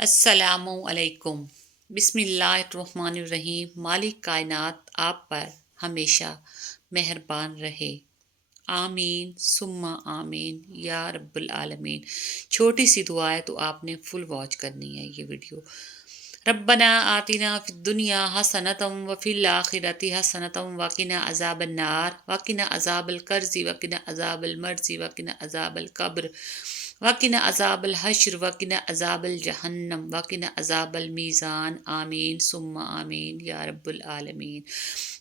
السلام علیکم۔ بسم اللہ الرحمن الرحیم۔ مالک کائنات آپ پر ہمیشہ مہربان رہے، آمین ثم آمین یا رب العالمین۔ چھوٹی سی دعا ہے تو آپ نے فل واچ کرنی ہے یہ ویڈیو۔ ربنا آتنا فی الدنیا حسنۃ وفی الآخرۃ حسنۃ وقنا عذاب النار وقنا عذاب القرض وقنا عذاب المرض وقنا عذاب القبر وقنا عذاب الحشر وقنا عذاب الجہنم وقنا عذاب المیزان، آمین ثم آمین یا رب العالمین۔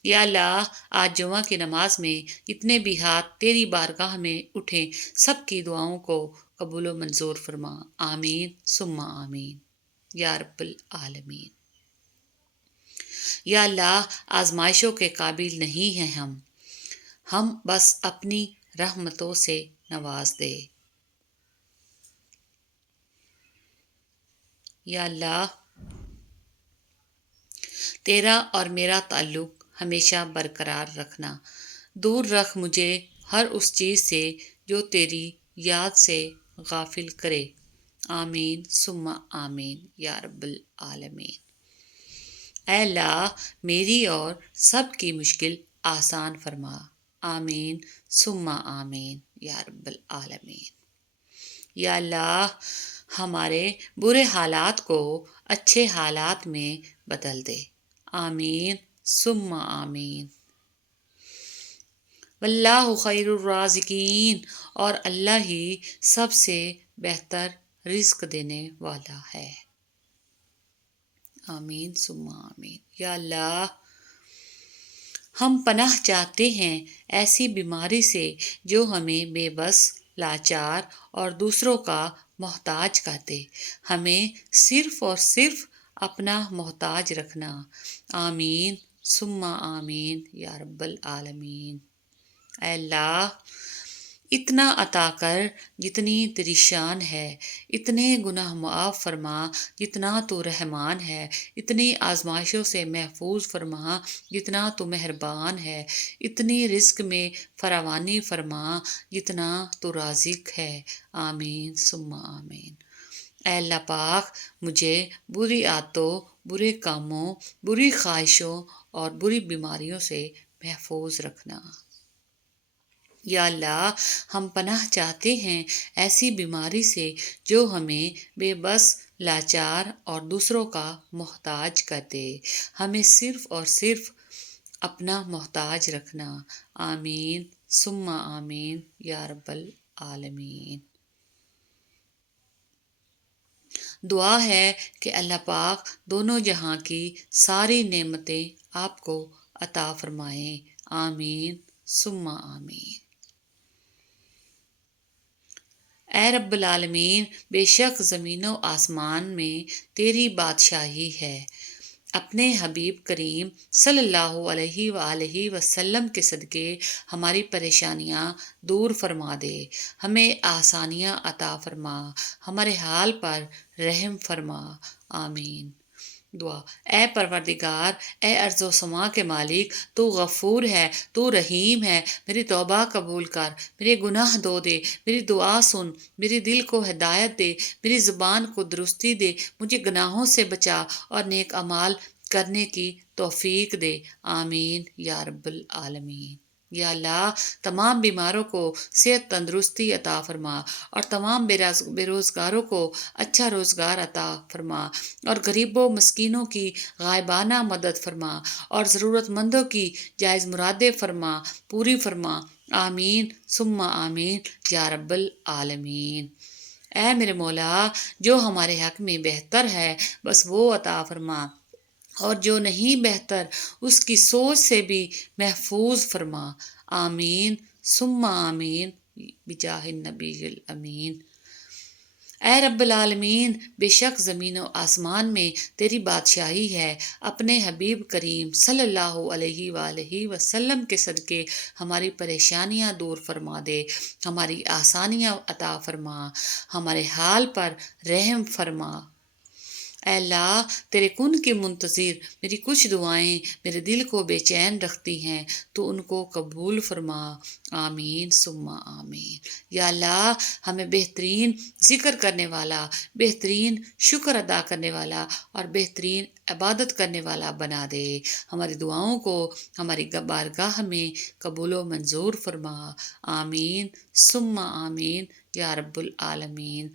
یا اللہ، آج جمعہ کی نماز میں جتنے بھی ہاتھ تیری بارگاہ میں اٹھیں، سب کی دعاؤں کو قبول و منظور فرما، آمین ثم آمین یا رب العالمین۔ یا اللہ، آزمائشوں کے قابل نہیں ہیں ہم بس اپنی رحمتوں سے نواز دے۔ یا اللہ، تیرا اور میرا تعلق ہمیشہ برقرار رکھنا، دور رکھ مجھے ہر اس چیز سے جو تیری یاد سے غافل کرے، آمین ثم آمین یا رب العالمین۔ اے اللہ، میری اور سب کی مشکل آسان فرما، آمین ثم آمین یا رب العالمین۔ یا اللہ، ہمارے برے حالات کو اچھے حالات میں بدل دے، آمین ثم آمین۔ واللہ خیر الرازقین، اور اللہ ہی سب سے بہتر رزق دینے والا ہے، آمین ثم آمین۔ یا اللہ، ہم پناہ چاہتے ہیں ایسی بیماری سے جو ہمیں بے بس، لاچار اور دوسروں کا محتاج کرتے، ہمیں صرف اور صرف اپنا محتاج رکھنا، آمین ثم آمین یا رب العالمین۔ اے اللہ، اتنا عطا کر جتنی تیری شان ہے، اتنے گناہ معاف فرما جتنا تو رحمان ہے، اتنی آزمائشوں سے محفوظ فرما جتنا تو مہربان ہے، اتنی رزق میں فراوانی فرما جتنا تو رازق ہے، آمین ثم آمین۔ اے اللہ پاک، مجھے بری عادتوں، برے کاموں، بری خواہشوں اور بری بیماریوں سے محفوظ رکھنا۔ یا اللہ، ہم پناہ چاہتے ہیں ایسی بیماری سے جو ہمیں بے بس، لاچار اور دوسروں کا محتاج کر دے، ہمیں صرف اور صرف اپنا محتاج رکھنا، آمین ثم آمین یا رب العالمین۔ دعا ہے کہ اللہ پاک دونوں جہاں کی ساری نعمتیں آپ کو عطا فرمائیں، آمین ثم آمین۔ اے رب العالمین، بے شک زمین و آسمان میں تیری بادشاہی ہے، اپنے حبیب کریم صلی اللہ علیہ وآلہ وسلم کے صدقے ہماری پریشانیاں دور فرما دے، ہمیں آسانیاں عطا فرما، ہمارے حال پر رحم فرما، آمین۔ دعا، اے پروردگار، اے ارض و سما کے مالک، تو غفور ہے، تو رحیم ہے، میری توبہ قبول کر، میرے گناہ دھو دے، میری دعا سن، میرے دل کو ہدایت دے، میری زبان کو درستی دے، مجھے گناہوں سے بچا اور نیک اعمال کرنے کی توفیق دے، آمین یا رب العالمین۔ یا اللہ، تمام بیماروں کو صحت تندرستی عطا فرما، اور تمام بے روزگاروں کو اچھا روزگار عطا فرما، اور غریبوں مسکینوں کی غائبانہ مدد فرما، اور ضرورت مندوں کی جائز مرادیں پوری فرما، آمین ثم آمین یا رب العالمین۔ اے میرے مولا، جو ہمارے حق میں بہتر ہے بس وہ عطا فرما، اور جو نہیں بہتر اس کی سوچ سے بھی محفوظ فرما، آمین ثم آمین بجاہ النبی الامین۔ اے رب العالمین، بے شک زمین و آسمان میں تیری بادشاہی ہے، اپنے حبیب کریم صلی اللہ علیہ وآلہ وسلم کے صدقے ہماری پریشانیاں دور فرما دے، ہماری آسانیاں عطا فرما، ہمارے حال پر رحم فرما۔ اے اللہ تیرے کن کے منتظر میری کچھ دعائیں میرے دل کو بے چین رکھتی ہیں، تو ان کو قبول فرما، آمین ثم آمین۔ یا اللہ ہمیں بہترین ذکر کرنے والا، بہترین شکر ادا کرنے والا اور بہترین عبادت کرنے والا بنا دے۔ ہماری دعاؤں کو ہماری بارگاہ میں قبول و منظور فرما، آمین ثم آمین یا رب العالمین۔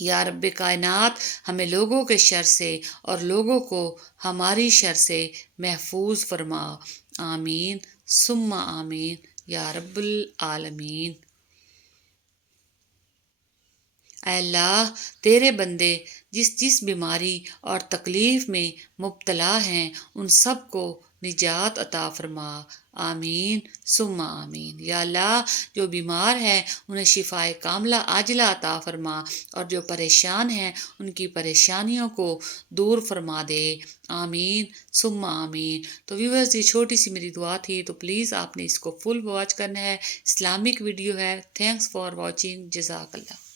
یا رب کائنات ہمیں لوگوں کے شر سے اور لوگوں کو ہماری شر سے محفوظ فرما، آمین ثم آمین یا رب العالمین۔ اے اللہ تیرے بندے جس بیماری اور تکلیف میں مبتلا ہیں ان سب کو نجات عطا فرما، آمین ثم آمین۔ یا اللہ جو بیمار ہیں انہیں شفائے کاملہ عاجلہ عطا فرما، اور جو پریشان ہیں ان کی پریشانیوں کو دور فرما دے، آمین ثم آمین۔ تو ویورز یہ چھوٹی سی میری دعا تھی، تو پلیز آپ نے اس کو فل واچ کرنا ہے، اسلامک ویڈیو ہے۔ تھینکس فار واچنگ، جزاک اللہ۔